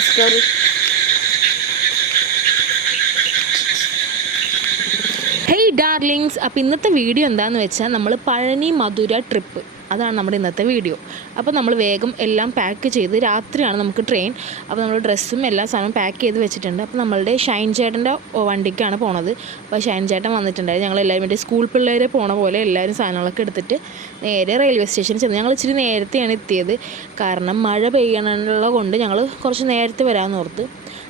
Discovery. Hey darlings, അപ്പോൾ ഇന്നത്തെ video എന്താണെന്ന് വെച്ചാൽ നമ്മൾ പഴനി മധുര ട്രിപ്പ്, അതാണ് നമ്മുടെ ഇന്നത്തെ വീഡിയോ. അപ്പോൾ നമ്മൾ വേഗം എല്ലാം പാക്ക് ചെയ്ത്, രാത്രിയാണ് നമുക്ക് ട്രെയിൻ. അപ്പോൾ നമ്മൾ ഡ്രസ്സും എല്ലാ സാധനവും പാക്ക് ചെയ്ത് വെച്ചിട്ടുണ്ട്. അപ്പോൾ നമ്മളുടെ ഷൈൻ ചേട്ടൻ്റെ വണ്ടിക്കാണ് പോണത്. അപ്പോൾ ഷൈൻ ചേട്ടൻ വന്നിട്ടുണ്ടായിരുന്നു. ഞങ്ങളെല്ലാവരും വേണ്ടി സ്കൂൾ പിള്ളേരെ പോണ പോലെ എല്ലാവരും സാധനങ്ങളൊക്കെ എടുത്തിട്ട് നേരെ റെയിൽവേ സ്റ്റേഷനിൽ ചെന്ന്. ഞങ്ങൾ ഇച്ചിരി നേരത്തെയാണ് എത്തിയത്, കാരണം മഴ പെയ്യണുള്ള കൊണ്ട് ഞങ്ങൾ കുറച്ച് നേരത്തെ വരാമെന്ന് ഓർത്ത്.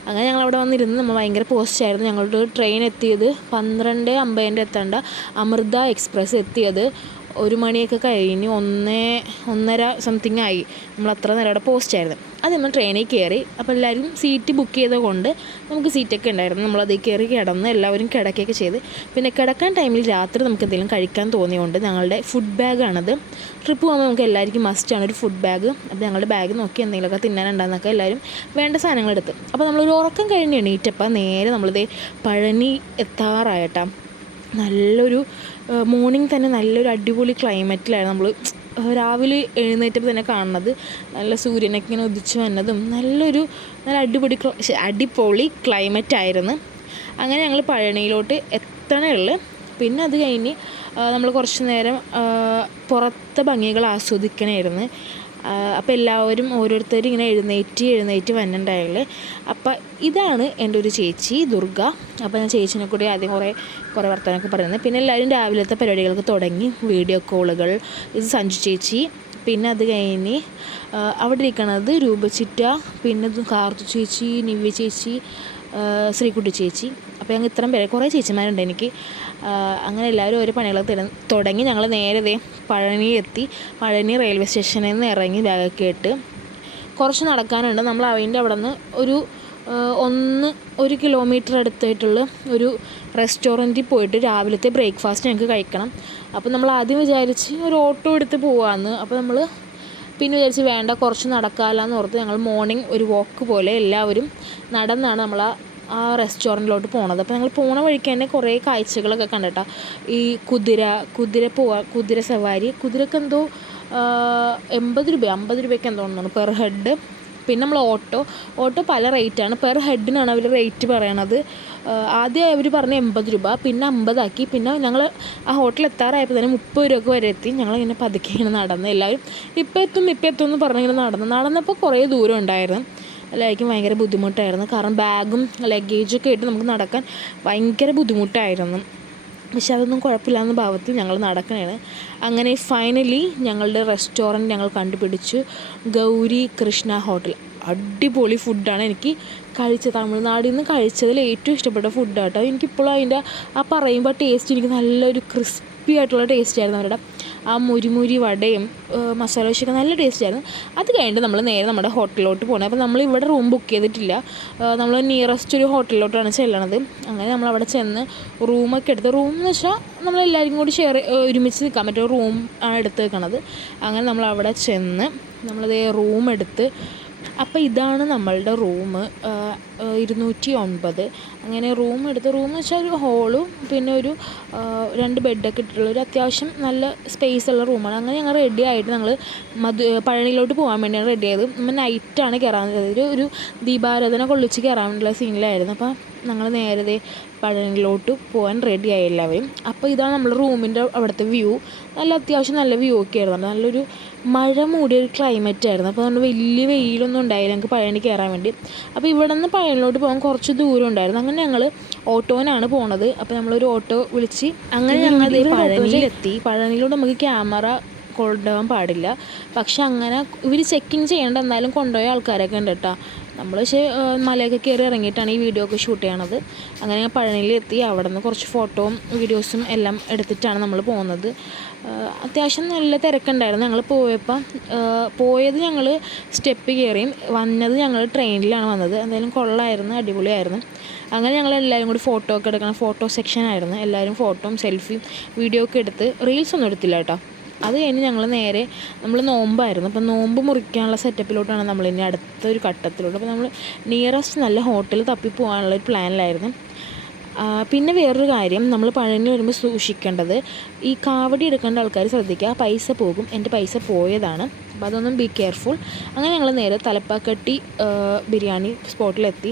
അങ്ങനെ ഞങ്ങളവിടെ വന്നിരുന്ന് നമ്മൾ ഭയങ്കര പോസ്റ്റായിരുന്നു. ഞങ്ങളുടെ ട്രെയിൻ എത്തിയത് 12:50 എത്തേണ്ട അമൃത എക്സ്പ്രസ് എത്തിയത് 1 മണിയൊക്കെ കഴിഞ്ഞ് 1:30 സംതിങ് ആയി. നമ്മൾ അത്ര നേരം അവിടെ പോസ്റ്റായിരുന്നു. അത് നമ്മൾ ട്രെയിനിൽ കയറി. അപ്പോൾ എല്ലാവരും സീറ്റ് ബുക്ക് ചെയ്തത് കൊണ്ട് നമുക്ക് സീറ്റൊക്കെ ഉണ്ടായിരുന്നു. നമ്മളതിൽ കയറി കിടന്ന് എല്ലാവരും കിടക്കുകയൊക്കെ ചെയ്ത്. പിന്നെ കിടക്കാൻ ടൈമിൽ രാത്രി നമുക്ക് എന്തെങ്കിലും കഴിക്കാൻ തോന്നിയുകൊണ്ട് ഞങ്ങളുടെ ഫുഡ് ബാഗാണത്. ട്രിപ്പ് പോകുമ്പോൾ നമുക്ക് എല്ലാവർക്കും മസ്റ്റാണ് ഒരു ഫുഡ് ബാഗ്. അപ്പോൾ ഞങ്ങളുടെ ബാഗ് നോക്കി എന്തെങ്കിലുമൊക്കെ തിന്നാനുണ്ടാകുന്നൊക്കെ എല്ലാവരും വേണ്ട സാധനങ്ങളെടുത്ത്. അപ്പോൾ നമ്മളൊരു ഉറക്കം കഴിഞ്ഞ് എണീറ്റപ്പോൾ നേരെ നമ്മളിതേ പഴനി എത്താറായിട്ടാ. നല്ലൊരു മോർണിംഗ് തന്നെ നല്ലൊരു അടിപൊളി ക്ലൈമറ്റിലായിരുന്നു നമ്മൾ രാവിലെ എഴുന്നേറ്റപ്പോൾ തന്നെ കാണുന്നത്. നല്ല സൂര്യനൊക്കെ ഇങ്ങനെ ഉദിച്ച് വന്നതും നല്ല അടിപൊളി ക്ലൈമറ്റായിരുന്നു. അങ്ങനെ ഞങ്ങൾ പഴനിയിലോട്ട് എത്തണേ ഉള്ളു. പിന്നെ അത് കഴിഞ്ഞ് നമ്മൾ കുറച്ച് നേരം പുറത്തെ ഭംഗികൾ ആസ്വദിക്കണമായിരുന്നു. അപ്പോൾ എല്ലാവരും ഓരോരുത്തരും ഇങ്ങനെ എഴുന്നേറ്റ് വന്നിട്ടുണ്ടായുള്ളൂ. അപ്പം ഇതാണ് എൻ്റെ ഒരു ചേച്ചി ദുർഗ. അപ്പോൾ ഞാൻ ചേച്ചിനെ കൂടി ആദ്യം കുറേ വർത്തമാനമൊക്കെ പറയുന്നത്. പിന്നെ എല്ലാവരും രാവിലത്തെ പരിപാടികൾക്ക് തുടങ്ങി, വീഡിയോ കോളുകൾ. ഇത് സഞ്ജു ചേച്ചി. പിന്നെ അത് കഴിഞ്ഞ് അവിടെ ഇരിക്കണത് രൂപച്ചിറ്റ, പിന്നെ കാർത്തു ചേച്ചി, നിവ്യ ചേച്ചി, ശ്രീകുട്ടി ചേച്ചി. അപ്പോൾ ഞങ്ങൾ ഇത്രയും പേരെ, കുറേ ചേച്ചിമാരുണ്ട് എനിക്ക്. അങ്ങനെ എല്ലാവരും ഓരോ പണികളൊക്കെ തുടങ്ങി. ഞങ്ങൾ നേരെ പഴനി എത്തി. പഴനി റെയിൽവേ സ്റ്റേഷനിൽ നിന്ന് ഇറങ്ങി ബാഗൊക്കെ ഇട്ട് കുറച്ച് നടക്കാനുണ്ട്. നമ്മൾ അതിൻ്റെ അവിടെ നിന്ന് ഒരു 1 കിലോമീറ്റർ അടുത്തായിട്ടുള്ള ഒരു റെസ്റ്റോറൻറ്റിൽ പോയിട്ട് രാവിലത്തെ ബ്രേക്ക്ഫാസ്റ്റ് ഞങ്ങൾക്ക് കഴിക്കണം. അപ്പോൾ നമ്മൾ ആദ്യം വിചാരിച്ച് ഒരു ഓട്ടോ എടുത്ത് പോകാമെന്ന്. അപ്പോൾ നമ്മൾ പിന്നെ വിചാരിച്ച് വേണ്ട, കുറച്ച് നടക്കാമെന്ന് ഓർത്ത് ഞങ്ങൾ മോർണിംഗ് ഒരു വാക്ക് പോലെ എല്ലാവരും നടന്നാണ് നമ്മൾ ആ റെസ്റ്റോറൻറ്റിലോട്ട് പോണത്. അപ്പോൾ ഞങ്ങൾ പോണ വഴിക്ക് തന്നെ കുറേ കാഴ്ചകളൊക്കെ കണ്ടിട്ടാ. ഈ കുതിര സവാരി. കുതിരക്ക് എന്തോ 50 രൂപയ്ക്ക് എന്തോ ഉണ്ടെന്ന് പെർ ഹെഡ്. പിന്നെ നമ്മൾ ഓട്ടോ പല റേറ്റാണ്, പെർ ഹെഡിനാണ് അവർ റേറ്റ് പറയണത്. ആദ്യം അവർ പറഞ്ഞ 80 രൂപ, പിന്നെ 50 ആക്കി. പിന്നെ ഞങ്ങൾ ആ ഹോട്ടലിൽ എത്താറായപ്പോൾ തന്നെ 30 രൂപയ്ക്ക് വരെ എത്തി. ഞങ്ങളിങ്ങനെ പതുക്കെ ഇങ്ങനെ നടന്ന് എല്ലാവരും ഇപ്പം എത്തും എന്ന് പറഞ്ഞിങ്ങനെ നടന്നപ്പോൾ കുറേ ദൂരം ഉണ്ടായിരുന്നു. എല്ലാവർക്കും ഭയങ്കര ബുദ്ധിമുട്ടായിരുന്നു, കാരണം ബാഗും ലഗേജൊക്കെ ആയിട്ട് നമുക്ക് നടക്കാൻ ഭയങ്കര ബുദ്ധിമുട്ടായിരുന്നു. പക്ഷെ അതൊന്നും കുഴപ്പമില്ലാന്ന ഭാവത്തിൽ ഞങ്ങൾ നടക്കണേണ്. അങ്ങനെ ഫൈനലി ഞങ്ങളുടെ റെസ്റ്റോറൻറ്റ് ഞങ്ങൾ കണ്ടുപിടിച്ചു, ഗൗരി കൃഷ്ണ ഹോട്ടൽ. അടിപൊളി ഫുഡാണ്. എനിക്ക് തമിഴ്നാട്ടിൽ നിന്ന് കഴിച്ചതിൽ ഏറ്റവും ഇഷ്ടപ്പെട്ട ഫുഡാട്ടോ. എനിക്കിപ്പോഴും അതിൻ്റെ പറയുമ്പോൾ ടേസ്റ്റ് എനിക്ക് നല്ലൊരു ക്രിസ്പി ആയിട്ടുള്ള ടേസ്റ്റായിരുന്നു. അവരുടെ ആ മുരി വടയും മസാല ദോശയൊക്കെ നല്ല ടേസ്റ്റായിരുന്നു. അത് കഴിഞ്ഞിട്ട് നമ്മൾ നേരെ നമ്മുടെ ഹോട്ടലിലോട്ട് പോകണം. അപ്പോൾ നമ്മളിവിടെ റൂം ബുക്ക് ചെയ്തിട്ടില്ല, നമ്മൾ നിയറസ്റ്റ് ഒരു ഹോട്ടലിലോട്ടാണ് ചെല്ലണത്. അങ്ങനെ നമ്മളവിടെ ചെന്ന് റൂമൊക്കെ എടുത്ത്, റൂം എന്ന് വെച്ചാൽ നമ്മളെല്ലാവരും കൂടി ഒരുമിച്ച് നിൽക്കാൻ പറ്റും റൂം ആണ് എടുത്ത് വെക്കണത്. അങ്ങനെ നമ്മളവിടെ ചെന്ന് നമ്മളതേ റൂം എടുത്ത്. അപ്പോൾ ഇതാണ് നമ്മളുടെ റൂം, 209. അങ്ങനെ റൂം എന്ന് വെച്ചാൽ ഒരു ഹോളും പിന്നെ ഒരു 2 ബെഡൊക്കെ ഇട്ടിട്ടുള്ള ഒരു അത്യാവശ്യം നല്ല സ്പേസ് ഉള്ള റൂമാണ്. അങ്ങനെ ഞങ്ങൾ റെഡി ആയിട്ട് ഞങ്ങൾ പഴനിയിലോട്ട് പോകാൻ വേണ്ടിയാണ് റെഡി ആയത്. നമ്മൾ നൈറ്റാണ് കയറാൻ, ഒരു ദീപാരാധന കൊള്ളിച്ച് കയറാനുള്ള സീനിലായിരുന്നു. അപ്പോൾ ഞങ്ങൾ നേരത്തെ പഴനിയിലോട്ട് പോകാൻ റെഡി ആയി എല്ലാവരും. അപ്പോൾ ഇതാണ് നമ്മുടെ റൂമിൻ്റെ അവിടുത്തെ വ്യൂ. അത്യാവശ്യം നല്ല വ്യൂ ഒക്കെ ആയിരുന്നു. നല്ലൊരു മഴ മൂടിയൊരു ക്ലൈമറ്റ് ആയിരുന്നു. അപ്പോൾ അതുകൊണ്ട് വലിയ വെയിലൊന്നും ഉണ്ടായില്ല ഞങ്ങൾക്ക് പഴനി കയറാൻ വേണ്ടി. അപ്പോൾ ഇവിടെ നിന്ന് പഴനിയിലോട്ട് പോകാൻ കുറച്ച് ദൂരം ഉണ്ടായിരുന്നു. അങ്ങനെ ഞങ്ങൾ ഓട്ടോനാണ് പോണത്. അപ്പോൾ നമ്മളൊരു ഓട്ടോ വിളിച്ച് അങ്ങനെ ഞങ്ങൾ പഴനിയിലെത്തി. പഴനിയിലൂടെ നമുക്ക് ക്യാമറ കൊണ്ടുപോകാൻ പാടില്ല, പക്ഷെ അങ്ങനെ ഇവർ ചെക്കിങ് ചെയ്യേണ്ട എന്നാലും കൊണ്ടുപോയ ആൾക്കാരൊക്കെ ഉണ്ട് കേട്ടോ. നമ്മൾ പക്ഷേ മലയൊക്കെ കയറി ഇറങ്ങിയിട്ടാണ് ഈ വീഡിയോ ഒക്കെ ഷൂട്ട് ചെയ്യണത്. അങ്ങനെ ഞാൻ പഴനിയിലെത്തി. അവിടെ നിന്ന് കുറച്ച് ഫോട്ടോയും വീഡിയോസും എല്ലാം എടുത്തിട്ടാണ് നമ്മൾ പോകുന്നത്. അത്യാവശ്യം നല്ല തിരക്കുണ്ടായിരുന്നു. ഞങ്ങൾ പോയത് ഞങ്ങൾ സ്റ്റെപ്പ് കയറിയും വന്നത് ഞങ്ങൾ ട്രെയിനിലാണ് വന്നത്. എന്തായാലും കൊള്ളായിരുന്നു, അടിപൊളിയായിരുന്നു. അങ്ങനെ ഞങ്ങൾ എല്ലാവരും കൂടി ഫോട്ടോ ഒക്കെ എടുക്കണം, ഫോട്ടോ സെക്ഷനായിരുന്നു. എല്ലാവരും ഫോട്ടോയും സെൽഫിയും വീഡിയോ ഒക്കെ എടുത്ത്. റീൽസ് ഒന്നും എടുത്തില്ല കേട്ടോ. അത് കഴിഞ്ഞ് ഞങ്ങൾ നേരെ, നമ്മൾ നോമ്പായിരുന്നു, അപ്പോൾ നോമ്പ് മുറിക്കാനുള്ള സെറ്റപ്പിലോട്ടാണ് നമ്മളിനി അടുത്തൊരു ഘട്ടത്തിലോട്ട്. അപ്പോൾ നമ്മൾ നിയറസ്റ്റ് നല്ല ഹോട്ടൽ തപ്പി പോകാനുള്ളൊരു പ്ലാനിലായിരുന്നു. പിന്നെ വേറൊരു കാര്യം, നമ്മൾ പഴനി വരുമ്പോൾ സൂക്ഷിക്കേണ്ടത്, ഈ കാവടി എടുക്കേണ്ട ആൾക്കാർ ശ്രദ്ധിക്കുക, പൈസ പോകും. എൻ്റെ പൈസ പോയതാണ്. അപ്പോൾ അതൊന്നും ബി കെയർഫുൾ. അങ്ങനെ ഞങ്ങൾ നേരെ തലപ്പാക്കട്ടി ബിരിയാണി സ്പോട്ടിലെത്തി.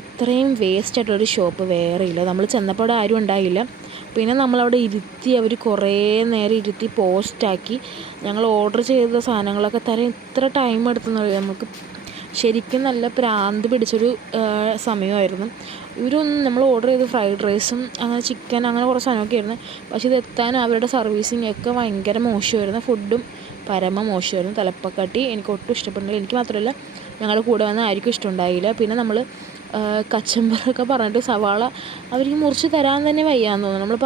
ഇത്രയും വേസ്റ്റ് ആയിട്ടുള്ളൊരു ഷോപ്പ് വേറെ ഇല്ല. നമ്മൾ ചെന്നപ്പോൾ അവിടെ ആരും ഉണ്ടായില്ല. പിന്നെ നമ്മളവിടെ ഇരുത്തി, അവർ കുറേ നേരം ഇരുത്തി പോസ്റ്റാക്കി. ഞങ്ങൾ ഓർഡർ ചെയ്ത സാധനങ്ങളൊക്കെ തരാൻ ഇത്ര ടൈം എടുത്തെന്ന് പറയാം. നമുക്ക് ശരിക്കും നല്ല പ്രാന്ത് പിടിച്ചൊരു സമയമായിരുന്നു. ഇവരൊന്നും നമ്മൾ ഓർഡർ ചെയ്ത് ഫ്രൈഡ് റൈസും അങ്ങനെ ചിക്കൻ അങ്ങനെ കുറേ സാധനമൊക്കെ ആയിരുന്നു. പക്ഷേ ഇത് എത്താനും അവരുടെ സർവീസിങ് ഒക്കെ ഭയങ്കര മോശമായിരുന്നു. ഫുഡും പരമ മോശമായിരുന്നു. തലപ്പക്കാട്ടി എനിക്ക് ഒട്ടും ഇഷ്ടപ്പെടുന്നില്ല. എനിക്ക് മാത്രമല്ല ഞങ്ങളുടെ കൂടെ വന്ന ആർക്കും ഇഷ്ടമുണ്ടായില്ല. പിന്നെ നമ്മൾ കച്ചമ്പറൊക്കെ പറഞ്ഞിട്ട് സവാള അവർക്ക് മുറിച്ച് തരാൻ തന്നെ വയ്യാന്ന് തോന്നുന്നു. നമ്മൾ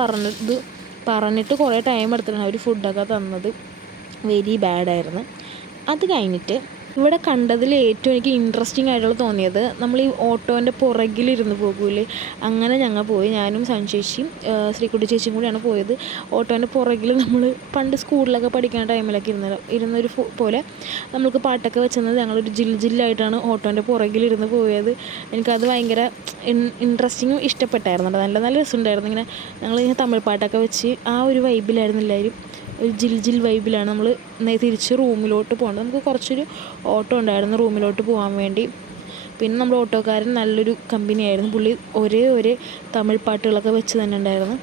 പറഞ്ഞിട്ട് കുറേ ടൈം എടുത്തിട്ടാണ് അവർ ഫുഡൊക്കെ തന്നത്. വെരി ബാഡായിരുന്നു. അത് കഴിഞ്ഞിട്ട് ഇവിടെ കണ്ടതിൽ ഏറ്റവും എനിക്ക് ഇൻട്രസ്റ്റിംഗ് ആയിട്ടുള്ള തോന്നിയത്, നമ്മൾ ഈ ഓട്ടോൻ്റെ പുറകിലിരുന്ന് പോകൂലേ, അങ്ങനെ ഞങ്ങൾ പോയി. ഞാനും സഞ്ജേച്ചിയും ശ്രീകുട്ടി ചേച്ചിയും കൂടിയാണ് പോയത്. ഓട്ടോൻ്റെ പുറകിൽ നമ്മൾ പണ്ട് സ്കൂളിലൊക്കെ പഠിക്കുന്ന ടൈമിലൊക്കെ ഇരുന്നൊരു പോലെ നമ്മൾക്ക് പാട്ടൊക്കെ വെച്ചെന്നത് ഞങ്ങളൊരു ജില്ലായിട്ടാണ് ഓട്ടോൻ്റെ പുറകിലിരുന്ന് പോയത്. എനിക്കത് ഭയങ്കര ഇൻട്രസ്റ്റിങ്ങും ഇഷ്ടപ്പെട്ടായിരുന്നു. നല്ല നല്ല രസമുണ്ടായിരുന്നു. ഇങ്ങനെ ഞങ്ങളിങ്ങനെ തമിഴ് പാട്ടൊക്കെ വെച്ച് ആ ഒരു വൈബിലായിരുന്നു എല്ലാവരും. ഒരു ജിൽ വൈബിലാണ് നമ്മൾ തിരിച്ച് റൂമിലോട്ട് പോകേണ്ടത്. നമുക്ക് കുറച്ചൊരു ഓട്ടോ ഉണ്ടായിരുന്നു റൂമിലോട്ട് പോകാൻ വേണ്ടി. പിന്നെ നമ്മുടെ ഓട്ടോക്കാരൻ നല്ലൊരു കമ്പനിയായിരുന്നു. പുള്ളി ഒരേ തമിഴ് പാട്ടുകളൊക്കെ വെച്ച് തന്നെ ഉണ്ടായിരുന്നു.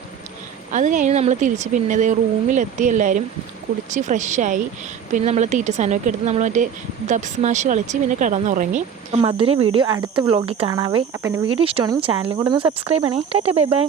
അത് കഴിഞ്ഞ് നമ്മൾ തിരിച്ച് പിന്നെ റൂമിലെത്തി. എല്ലാവരും കുടിച്ച് ഫ്രഷായി. പിന്നെ നമ്മൾ തീറ്റ സാധനമൊക്കെ എടുത്ത് നമ്മൾ മറ്റേ ദബ് സ്മാഷ് കളിച്ച് പിന്നെ കിടന്നുറങ്ങി. മധുര വീഡിയോ അടുത്ത വ്ളോഗിൽ കാണാവേ. അപ്പോൾ എൻ്റെ വീഡിയോ ഇഷ്ടമാണെങ്കിൽ ചാനലും കൂടെ ഒന്ന് സബ്സ്ക്രൈബ് ചെയ്യണേ. Tata bye bye.